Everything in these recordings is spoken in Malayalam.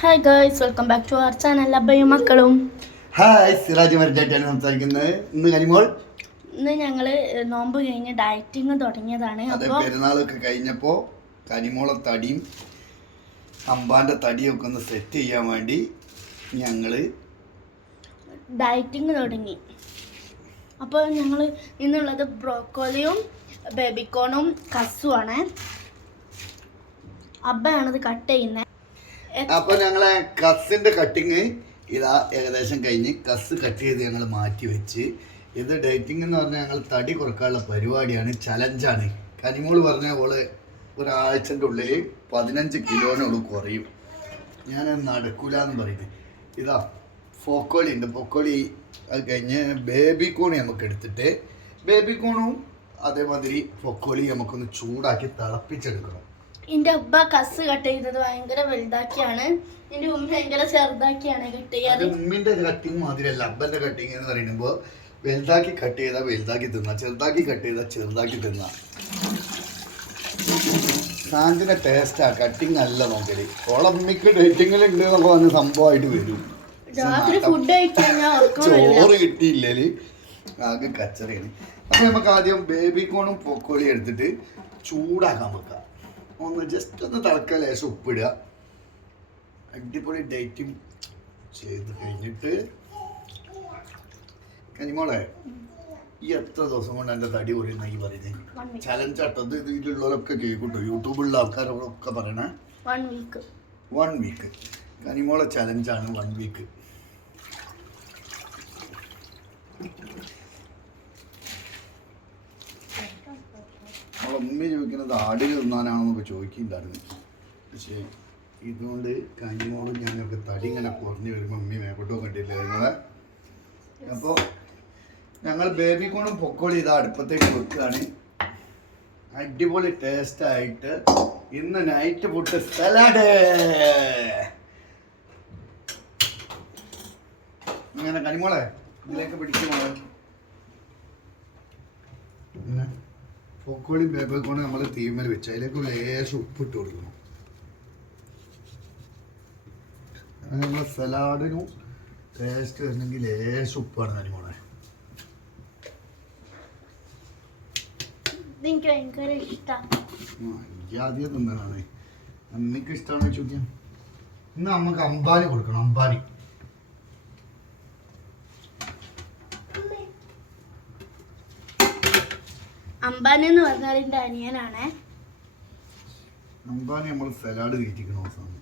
Hi girls welcome back to our channel അബ്ബയും മക്കളും. ഹായ് സിറാജ് മരറ്റായിട്ടാണ് സംസാരിക്കുന്നത്. ഇന്ന് കഴിയുമ്പോൾ ഇന്ന് ഞങ്ങൾ നോമ്പ് കഴിഞ്ഞ് ഡയറ്റിങ് തുടങ്ങിയതാണ്. അതെ അപ്പോൾ പെരുന്നാളൊക്കെ കഴിഞ്ഞപ്പോൾ കനിമോളെ തടിയും അമ്പാന്റെ തടിയും ഒക്കെ ഒന്ന് സെറ്റ് ചെയ്യാൻ വേണ്ടി ഞങ്ങൾ ഡയറ്റിങ് തുടങ്ങി. അപ്പോൾ ഞങ്ങൾ ഇന്നുള്ളത് ബ്രോക്കോളിയും ബേബിക്കോണും കസുവാണ് അബ്ബയാണത് കട്ട് ചെയ്യുന്നത് അപ്പോൾ ഞങ്ങളെ കസിന്റെ കട്ടിങ് ഇതാ ഏകദേശം കഴിഞ്ഞ് കസ് കട്ട് ചെയ്ത് ഞങ്ങൾ മാറ്റി വെച്ച്. ഇത് ഡേറ്റിംഗ് എന്ന് പറഞ്ഞാൽ ഞങ്ങൾ തടി കുറക്കാനുള്ള പരിപാടിയാണ് ചലഞ്ചാണ് കനിമോൾ പറഞ്ഞ ഓൾ ഒരാഴ്ചന്റെ ഉള്ളിൽ പതിനഞ്ച് കിലോനോട് കുറയും. ഞാൻ നടക്കൂല എന്ന് പറയുന്നത് ഇതാ ഫോക്കോളി ഉണ്ട്. പൊക്കോളി അത് കഴിഞ്ഞ് ബേബി കോണി നമുക്ക് എടുത്തിട്ട് ബേബി കോണും അതേമാതിരി പൊക്കോളി നമുക്കൊന്ന് ചൂടാക്കി തിളപ്പിച്ചെടുക്കണം. എന്റെ ഉപ്പ കസ് കട്ട് ചെയ്തത് ഭയങ്കര വലുതാക്കിയാണ്. എന്റെ ഉമ്മ ഭയങ്കര ചെറുതാക്കിയാണ് കട്ട് ചെയ്യാറ്. ഉമ്മിന്റെ കട്ടിങ് മാതിരിയല്ല അബ്ബന്റെ കട്ടിങ് എന്ന് പറയുമ്പോൾ വലുതാക്കി കട്ട് ചെയ്താൽ വലുതാക്കി തിന്നാ ചെറുതാക്കി കട്ട് ചെയ്താൽ ചെറുതാക്കി തിന്നാ. സാന്തിന്റെ ടേസ്റ്റാ കട്ടിങ് അല്ല നോക്കൽ. ഓളമ്മിക്ക് ഡേറ്റിംഗിൽ ഉണ്ട് എന്നൊക്കെ പറഞ്ഞ സംഭവമായിട്ട് വരും. ചോറ് കിട്ടിയില്ലേൽ. ആകെ കച്ചറയാണ്. അപ്പൊ നമുക്ക് ആദ്യം ബേബി കോണും പൊക്കോളി എടുത്തിട്ട് ചൂടാക്കാൻ വെക്കാം. ഒന്ന് ജസ്റ്റ് ഒന്ന് തിളക്കാൻ ലേശം ഉപ്പിടുക. അടിപൊളി ഡേറ്റിംഗ് ചെയ്ത് കഴിഞ്ഞിട്ട് കനിമോളെ ഈ എത്ര ദിവസം കൊണ്ട് എന്റെ തടി കുറയുന്ന ഈ പറയുന്നത് ചലഞ്ച് ആട്ടത് ഇത് ഇതിലുള്ളവരൊക്കെ കേൾക്കുന്നുണ്ടോ യൂട്യൂബിലുള്ള ആൾക്കാരോടൊക്കെ പറയണേ. വൺ വീക്ക് വൺ വീക്ക് കനിമോളെ ചലഞ്ചാണ് വൺ വീക്ക് ഉമ്മ ചോദിക്കുന്നത് ആടിൽ തിന്നാനാണെന്നൊക്കെ ചോദിക്കുന്നുണ്ടായിരുന്നു. പക്ഷേ ഇതുകൊണ്ട് കഞ്ഞിമോളും ഞങ്ങൾക്ക് തടി ഇങ്ങനെ കുറഞ്ഞു വരുമ്പോൾ അമ്മയും മേക്കോട്ടോ കണ്ടില്ല അപ്പോൾ ഞങ്ങൾ ബേബി കോണും പൊക്കോളി ഇത് അടുപ്പത്തേക്ക് വെക്കുകയാണ്. അടിപൊളി ടേസ്റ്റ് ആയിട്ട് ഇന്ന് നൈറ്റ് ഫുഡ് സലാഡ് ഇങ്ങനെ കനിമോളെ ഇതിലേക്ക് പിടിക്കുമോളെ പൊക്കോളിയും ബേബിക്കോണും നമ്മൾ തീമൽ വെച്ച് അതിലേക്ക് ലേശം ഉപ്പിട്ട് കൊടുക്കണം. നമ്മളെ സലാഡിനും ടേസ്റ്റ് വരണമെങ്കിൽ ലേശം ഉപ്പാണ് തന്നെ എനിക്ക് ആദ്യം തിന്നതാണ് അമ്മയ്ക്ക് ഇഷ്ടമാണ് ചോദിക്കാം. ഇന്ന് നമുക്ക് അമ്പാനി കൊടുക്കണം അമ്പാനി. അംബാനി എന്ന് പറഞ്ഞാൽ എന്റെ അനിയനാണ് അംബാനി നമ്മൾ സലാഡ് കഴിച്ചിരിക്കുന്ന അവസാനം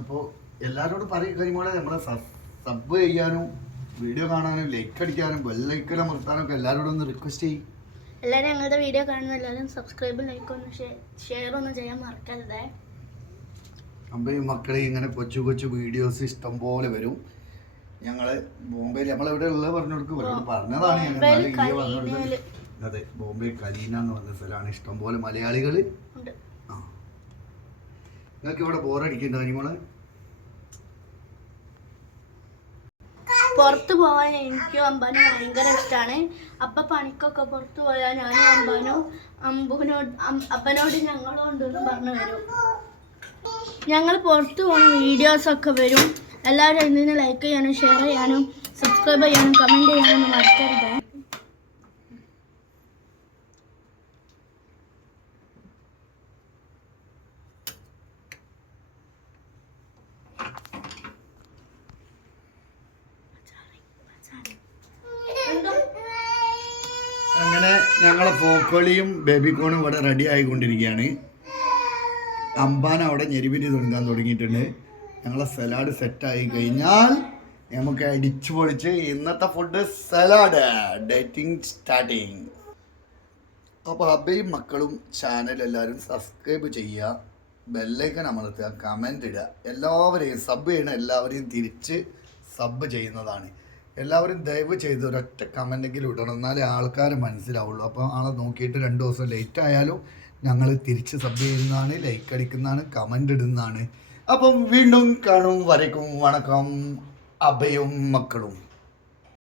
അപ്പോൾ എല്ലാവരോടും പറയും കഴിയുമ്പോൾ നമ്മളെ സബ് ചെയ്യാനും വീഡിയോ കാണാനും ലൈക്ക് അടിക്കാനും ബെല്ലൈക്കൻ അമർത്താനും ഒക്കെ എല്ലാവരോടും ഒന്ന് റിക്വസ്റ്റ് ചെയ്യും. എല്ലാവരും ഞങ്ങളുടെ വീഡിയോ കാണുന്ന എല്ലാവരും സബ്സ്ക്രൈബ് ലൈക്ക് ഒന്ന് ഷെയർ ഒന്ന് ചെയ്യാൻ മറക്കരുതേ. ഈ മക്കളെ ഇങ്ങനെ കൊച്ചു കൊച്ചു വീഡിയോസ് ഇഷ്ടം പോലെ വരും. ഞങ്ങൾ ബോംബെയിൽ നമ്മളെവിടെ ഉള്ളത് പറഞ്ഞു കൊടുക്കും പറഞ്ഞതാണ് ഞങ്ങൾ ബോംബെയിൽ എന്നാലും പറഞ്ഞു കൊടുത്തത്. അതെ ബോംബെ കലീന എന്ന് പറഞ്ഞ സ്ഥലമാണ് ഇഷ്ടം പോലെ മലയാളികൾ ആ. നിങ്ങൾക്ക് ഇവിടെ ബോറടിക്കണ്ട നിങ്ങൾ പുറത്ത് പോകാൻ എനിക്കും അമ്പാനും ഭയങ്കര ഇഷ്ടമാണ് അപ്പ പണിക്കൊക്കെ പുറത്ത് പോയാൽ ഞാനും അമ്പാനും അമ്പുവിനോട് അപ്പനോട് ഞങ്ങളും ഉണ്ടെന്ന് പറഞ്ഞു വരും. ഞങ്ങൾ പുറത്ത് പോകുന്ന വീഡിയോസൊക്കെ വരും. എല്ലാവരും ഇതിന് ലൈക്ക് ചെയ്യാനും ഷെയർ ചെയ്യാനും സബ്സ്ക്രൈബ് ചെയ്യാനും കമന്റ് ചെയ്യാനും മറക്കരുത്. അങ്ങനെ ഞങ്ങളെ ബേബി ബേബിക്കോണും ഇവിടെ റെഡി ആയിക്കൊണ്ടിരിക്കുകയാണ്. അമ്പാൻ അവിടെ ഞെരിപിരി തുടങ്ങാൻ തുടങ്ങിയിട്ടുണ്ട്. ഞങ്ങളെ സലാഡ് സെറ്റായി കഴിഞ്ഞാൽ നമുക്ക് അടിച്ചു പൊളിച്ച് ഇന്നത്തെ ഫുഡ് സലാഡ്. ഡേറ്റിംഗ് സ്റ്റാർട്ടിങ് അപ്പോൾ അബയും മക്കളും ചാനൽ എല്ലാവരും സബ്സ്ക്രൈബ് ചെയ്യുക. ബെല്ലൈക്കൻ അമർത്തുക കമന്റ് ഇടുക. എല്ലാവരെയും സബ് ചെയ്യണ. എല്ലാവരെയും തിരിച്ച് സബ് ചെയ്യുന്നതാണ്. എല്ലാവരും ദയവ് ചെയ്ത് ഒരൊറ്റ കമന്റെങ്കിലും ഇടണം. എന്നാലേ ആൾക്കാർ മനസ്സിലാവുള്ളൂ. അപ്പോൾ ആളെ നോക്കിയിട്ട് രണ്ട് ദിവസം ലേറ്റ് ആയാലും ഞങ്ങൾ തിരിച്ച് സബ് ചെയ്യുന്നതാണ് ലൈക്ക് അടിക്കുന്നതാണ് കമന്റ് ഇടുന്നതാണ്. അപ്പം വീണ്ടും കാണും വരയ്ക്കും വണക്കം അഭയും മക്കളും.